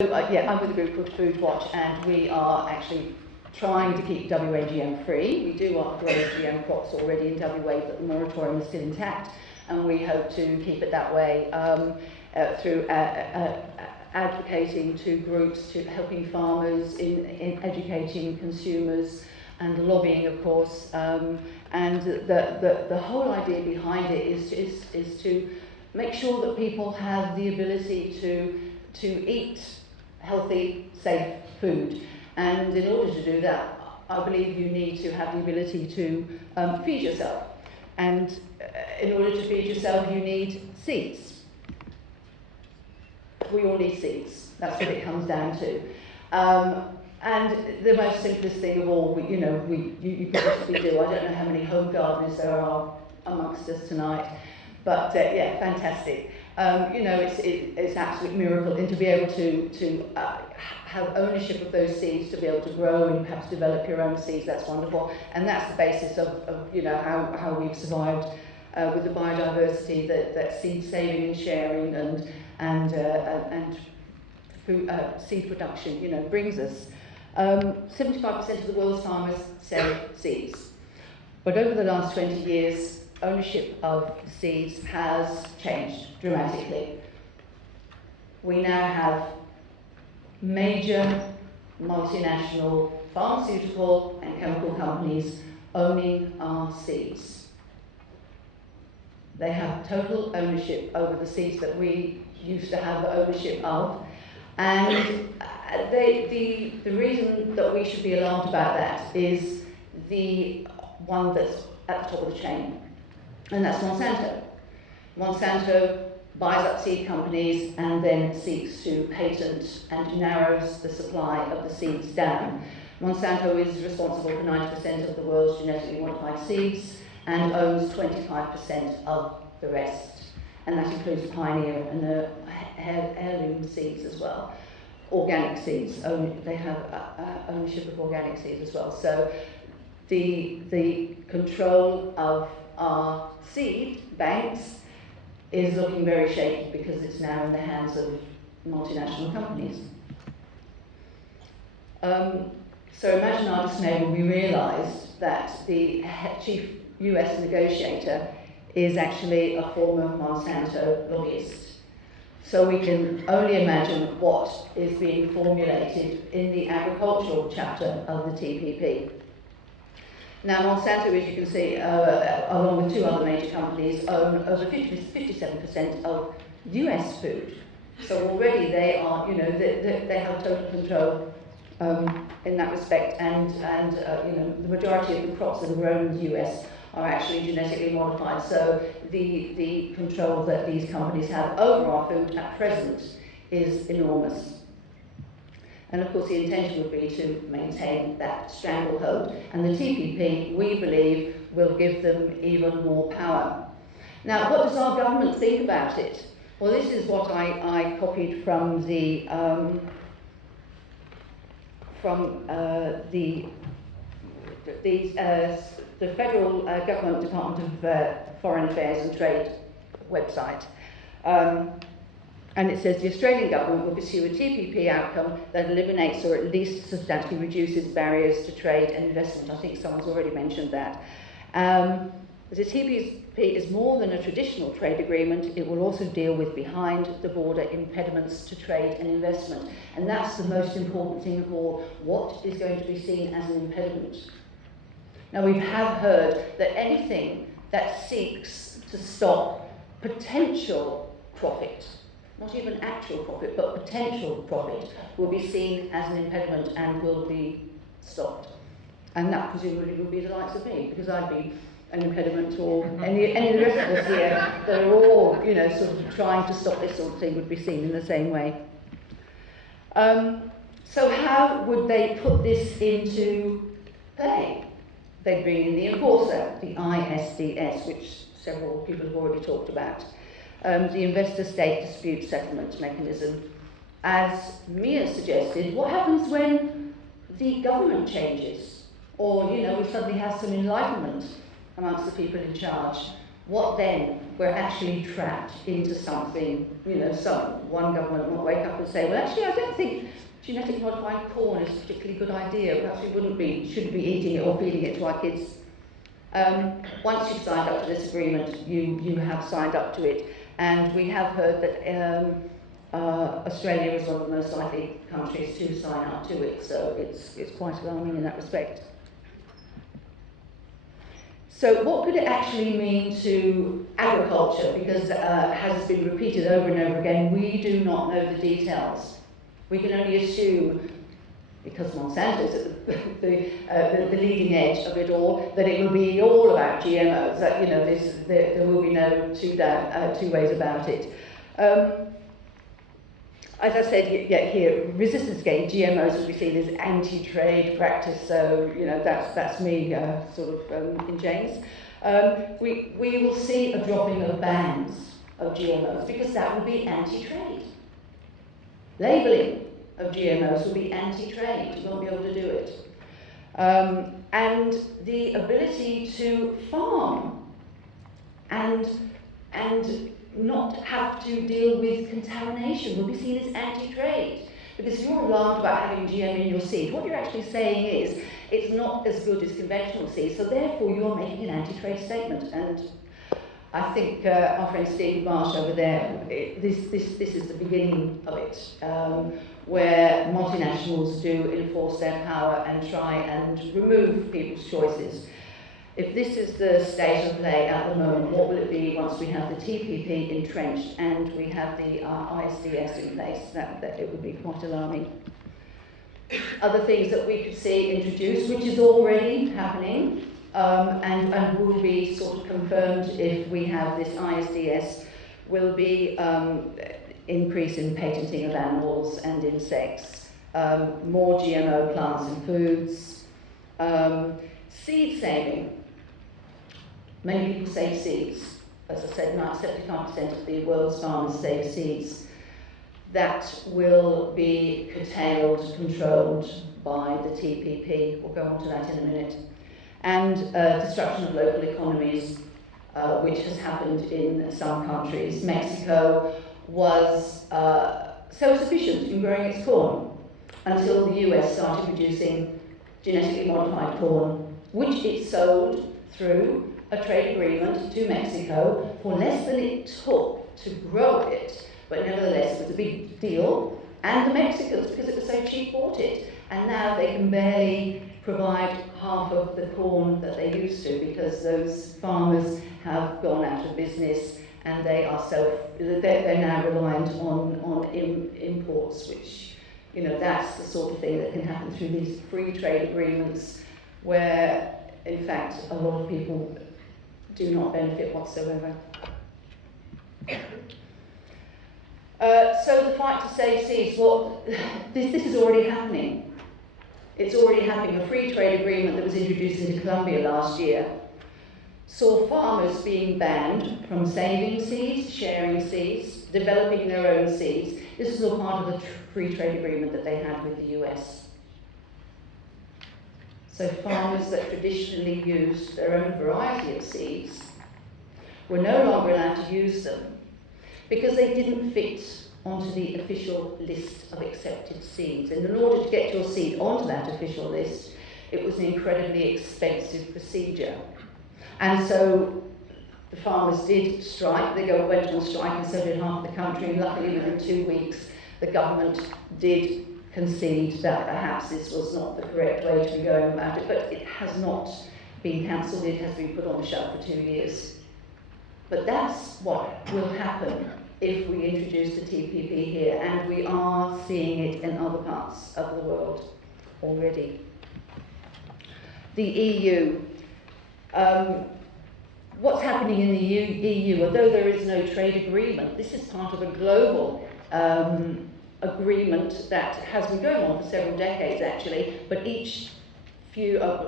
Yeah, I'm with a group called Foodwatch, and we are actually trying to keep WA GM free. We do grow GM crops already in WA, but the moratorium is still intact, and we hope to keep it that way through advocating to groups, to helping farmers, in educating consumers, and lobbying, of course. And the whole idea behind it is to make sure that people have the ability to eat healthy, safe food. And in order to do that, I believe you need to have the ability to feed yourself. And in order to feed yourself, you need seeds. We all need seeds. That's what it comes down to. And the most simplest thing of all, you probably do. I don't know how many home gardeners there are amongst us tonight, but yeah, fantastic. It's an absolute miracle, and to be able to have ownership of those seeds, to be able to grow and perhaps develop your own seeds, that's wonderful. And that's the basis of how we've survived with the biodiversity that seed saving and sharing and food, seed production, brings us. 75% of the world's farmers sell seeds, but over the last 20 years, ownership of seeds has changed dramatically. We now have major multinational pharmaceutical and chemical companies owning our seeds. They have total ownership over the seeds that we used to have ownership of, and the reason that we should be alarmed about that is the one that's at the top of the chain. And that's Monsanto. Monsanto buys up seed companies and then seeks to patent and narrows the supply of the seeds down. Monsanto is responsible for 90% of the world's genetically modified seeds and owns 25% of the rest. And that includes Pioneer and the heirloom seeds as well. Organic seeds, they have ownership of organic seeds as well. So the control of our seed banks is looking very shaky because it's now in the hands of multinational companies. So imagine our dismay when we realised that the chief US negotiator is actually a former Monsanto lobbyist. So we can only imagine what is being formulated in the agricultural chapter of the TPP. Now, Monsanto, as you can see, along with two other major companies, own over 57% of US food. So already they are, they have total control in that respect, and the majority of the crops that are grown in the US are actually genetically modified. So the control that these companies have over our food at present is enormous. And of course the intention would be to maintain that stranglehold. And the TPP, we believe, will give them even more power. Now, what does our government think about it? Well, this is what I copied from the Federal Government Department of Foreign Affairs and Trade website. And it says the Australian government will pursue a TPP outcome that eliminates or at least substantially reduces barriers to trade and investment. I think someone's already mentioned that. The TPP is more than a traditional trade agreement. It will also deal with behind-the-border impediments to trade and investment. And that's the most important thing of all. What is going to be seen as an impediment? Now, we have heard that anything that seeks to stop potential profit, not even actual profit, but potential profit, will be seen as an impediment and will be stopped. And that presumably would be the likes of me, because I'd be an impediment to all, any of the rest of us here that are all, sort of trying to stop this sort of thing would be seen in the same way. So how would they put this into play? They'd bring in the enforcer, the ISDS, which several people have already talked about. The investor-state dispute settlement mechanism. As Mia suggested, what happens when the government changes? Or, we suddenly have some enlightenment amongst the people in charge. what then? We're actually trapped into something, you know, one government might wake up and say, well, actually, I don't think genetically modified corn is a particularly good idea. Perhaps we shouldn't be eating it or feeding it to our kids. Once you've signed up to this agreement, you have signed up to it. And we have heard that Australia is one of the most likely countries to sign up to it, so it's quite alarming in that respect. So what could it actually mean to agriculture? Because has been repeated over and over again, we do not know the details. We can only assume, because Monsanto is at the leading edge of it all, that it will be all about GMOs. That, you know, there will be no two ways about it. As I said here, resistance against GMOs will be seen as anti-trade practice. So, you know, that's me in James. We will see a dropping of bans of GMOs because that will be anti-trade. Labelling of GMOs will be anti-trade. You won't be able to do it. And the ability to farm and not have to deal with contamination will be seen as anti-trade. Because if you're alarmed about having GM in your seed, what you're actually saying is it's not as good as conventional seed, so therefore you're making an anti-trade statement. And I think our friend Steve Marsh over there, this is the beginning of it, where multinationals do enforce their power and try and remove people's choices. If this is the state of play at the moment, what will it be once we have the TPP entrenched and we have the ISDS in place? That it would be quite alarming. Other things that we could see introduced, which is already happening, and will be sort of confirmed if we have this ISDS, will be increase in patenting of animals and insects, more GMO plants and foods, seed saving. Many people save seeds. As I said, 75% of the world's farmers save seeds. That will be curtailed, controlled by the TPP. We'll go on to that in a minute. And destruction of local economies, which has happened in some countries. Mexico was self-sufficient in growing its corn until the US started producing genetically modified corn, which it sold through a trade agreement to Mexico for less than it took to grow it, but nevertheless it was a big deal, and the Mexicans, because it was so cheap, bought it, and now they can barely provide half of the corn that they used to because those farmers have gone out of business and they're now reliant on imports, which, you know, that's the sort of thing that can happen through these free trade agreements where, in fact, a lot of people do not benefit whatsoever. So the fight to save seeds, well, this is already happening. It's already happening. A free trade agreement that was introduced into Colombia last year saw farmers being banned from saving seeds, sharing seeds, developing their own seeds. This is all part of the free trade agreement that they had with the US. So farmers that traditionally used their own variety of seeds were no longer allowed to use them because they didn't fit onto the official list of accepted seeds. And in order to get your seed onto that official list, it was an incredibly expensive procedure. And so the farmers did strike. They went on strike, and so did half the country. And luckily, within 2 weeks, the government did concede that perhaps this was not the correct way to be going about it, but it has not been cancelled. It has been put on the shelf for 2 years. But that's what will happen if we introduce the TPP here, and we are seeing it in other parts of the world already. The EU. What's happening in the EU, although there is no trade agreement, this is part of a global agreement that has been going on for several decades actually, but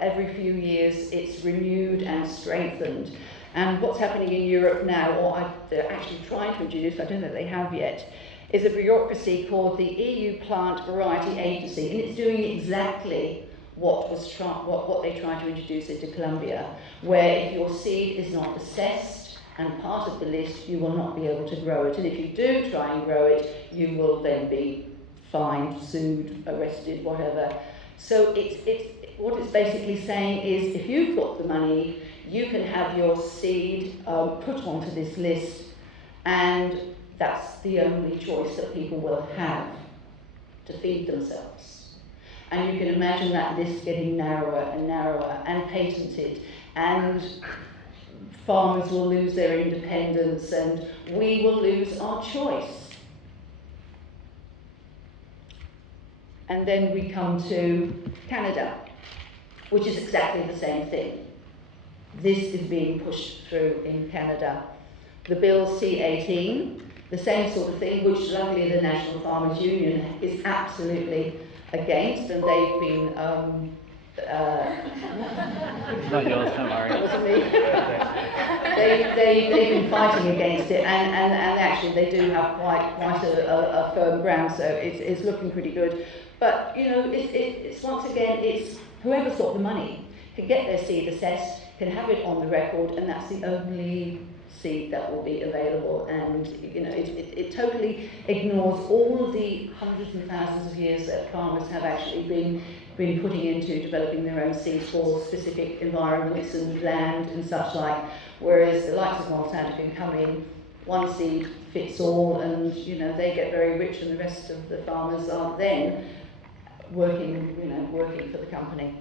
every few years it's renewed and strengthened. And what's happening in Europe now, or they're actually trying to introduce, I don't know if they have yet, is a bureaucracy called the EU Plant Variety Agency, and it's doing exactly what they tried to introduce into Colombia, where if your seed is not assessed and part of the list you will not be able to grow it, and if you do try and grow it, you will then be fined, sued, arrested, whatever. So what it's basically saying is, if you've got the money, you can have your seed put onto this list, and that's the only choice that people will have to feed themselves. And you can imagine that list getting narrower and narrower and patented, and farmers will lose their independence, and we will lose our choice. And then we come to Canada, which is exactly the same thing. This is being pushed through in Canada. The Bill C-18, the same sort of thing, which luckily the National Farmers Union is absolutely against, and they've been not yours, don't worry. That wasn't me. They've been fighting against it, and actually they do have quite a firm ground, so it's looking pretty good. But you know, it's once again, it's whoever's got the money can get their seed assessed, can have it on the record, and that's the only seed that will be available. And you know, it totally ignores all of the hundreds and thousands of years that farmers have actually been putting into developing their own seeds for specific environments and land and such like, whereas the likes of Monsanto can come in, one seed fits all, and you know, they get very rich, and the rest of the farmers are then working for the company.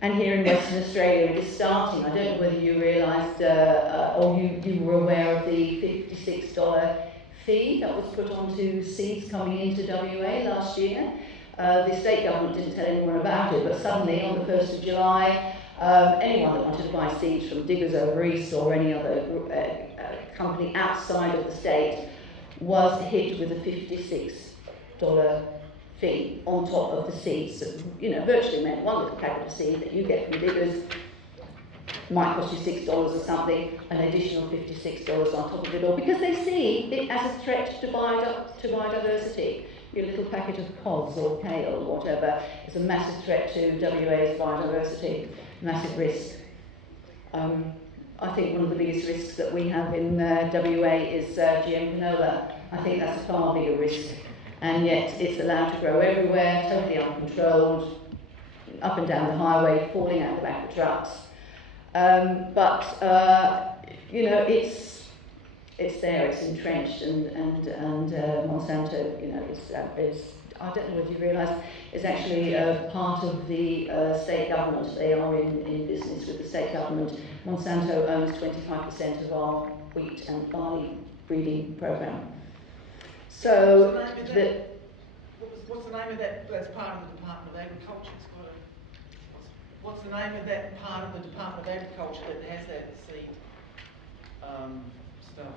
And here in Western Australia it is starting. I don't know whether you realised or you were aware of the $56 fee that was put onto seeds coming into WA last year. The state government didn't tell anyone about it, but suddenly on the 1st of July, anyone that wanted to buy seeds from Diggers Over East or any other company outside of the state was hit with a $56 fee on top of the seeds. So, you know, virtually meant one little packet of seed that you get from Diggers might cost you $6 or something, an additional $56 on top of it all, because they see it as a threat to biodiversity. Your little packet of cos or kale or whatever is a massive threat to WA's biodiversity, massive risk. I think one of the biggest risks that we have in WA is GM canola. I think that's a far bigger risk, and yet it's allowed to grow everywhere, totally uncontrolled, up and down the highway, falling out the back of trucks. You know, it's there, it's entrenched, and Monsanto, you know, is I don't know whether you realise, is actually part of the state government. They are in business with the state government. Monsanto owns 25% of our wheat and barley breeding program. So what's the name of that? That's part of the Department of Agriculture. What's the name of that part of the Department of Agriculture that has that seed stuff?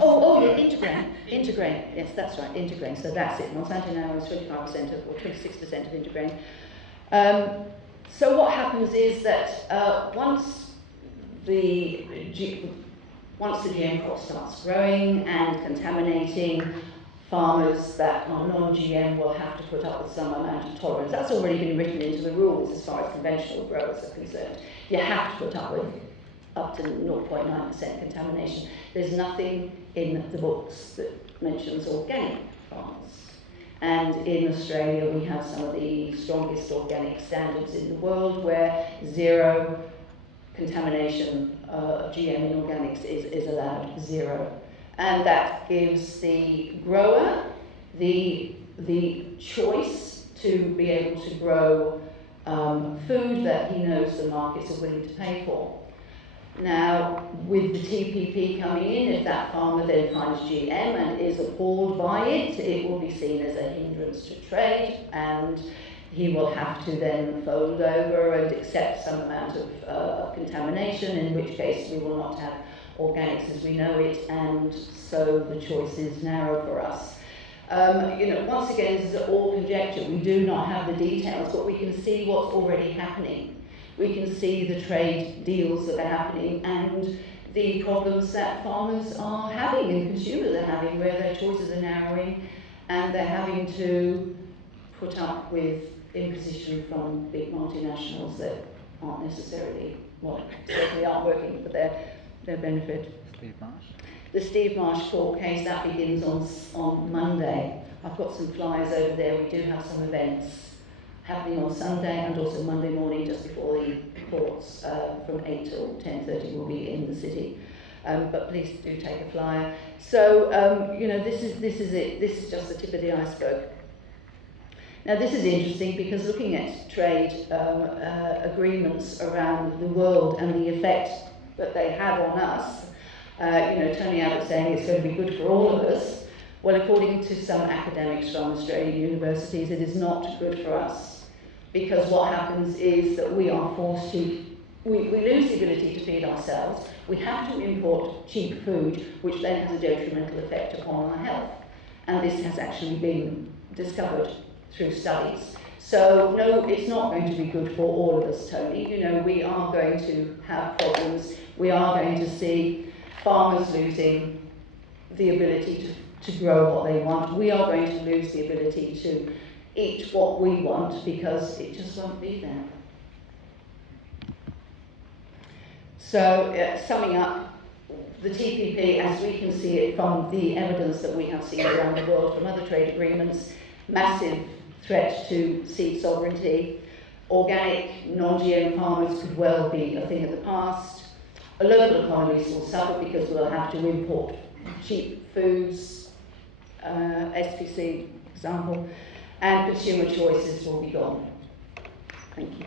Oh, Intergrain. Yes, that's right, Intergrain. So that's it. Monsanto now owns 25% of, or 26% of Intergrain. So what happens is that once the GM crop starts growing and contaminating, farmers that are non-GM will have to put up with some amount of tolerance. That's already been written into the rules as far as conventional growers are concerned. You have to put up with up to 0.9% contamination. There's nothing in the books that mentions organic farms. And in Australia we have some of the strongest organic standards in the world, where zero contamination of GM in organics is allowed, zero. And that gives the grower the choice to be able to grow food that he knows the markets are willing to pay for. Now, with the TPP coming in, if that farmer then finds GM and is appalled by it, it will be seen as a hindrance to trade, and he will have to then fold over and accept some amount of contamination, in which case we will not have organics as we know it, and so the choice is narrow for us. You know, once again, this is all conjecture. We do not have the details, but we can see what's already happening. We can see the trade deals that are happening and the problems that farmers are having and consumers are having, where their choices are narrowing and they're having to put up with imposition from big multinationals that aren't necessarily well, certainly aren't working for their benefit. Steve Marsh. The Steve Marsh court case, that begins on Monday. I've got some flyers over there. We do have some events happening on Sunday and also Monday morning just before the courts from 8 till 10:30 will be in the city. But please do take a flyer. So, you know, this is it. This is just the tip of the iceberg. Now, this is interesting because looking at trade agreements around the world and the effect that they have on us, you know, Tony Abbott saying it's going to be good for all of us. Well, according to some academics from Australian universities, it is not good for us, because what happens is that we are forced to, we lose the ability to feed ourselves. We have to import cheap food, which then has a detrimental effect upon our health. And this has actually been discovered through studies. So no, it's not going to be good for all of us, Tony. You know, we are going to have problems. We are going to see farmers losing the ability to grow what they want. We are going to lose the ability to eat what we want because it just won't be there. So, summing up, the TPP, as we can see it from the evidence that we have seen around the world from other trade agreements, massive threat to seed sovereignty. Organic, non-GM farmers could well be a thing of the past. Local economies will suffer because we'll have to import cheap foods, SPC example, and consumer choices will be gone. Thank you.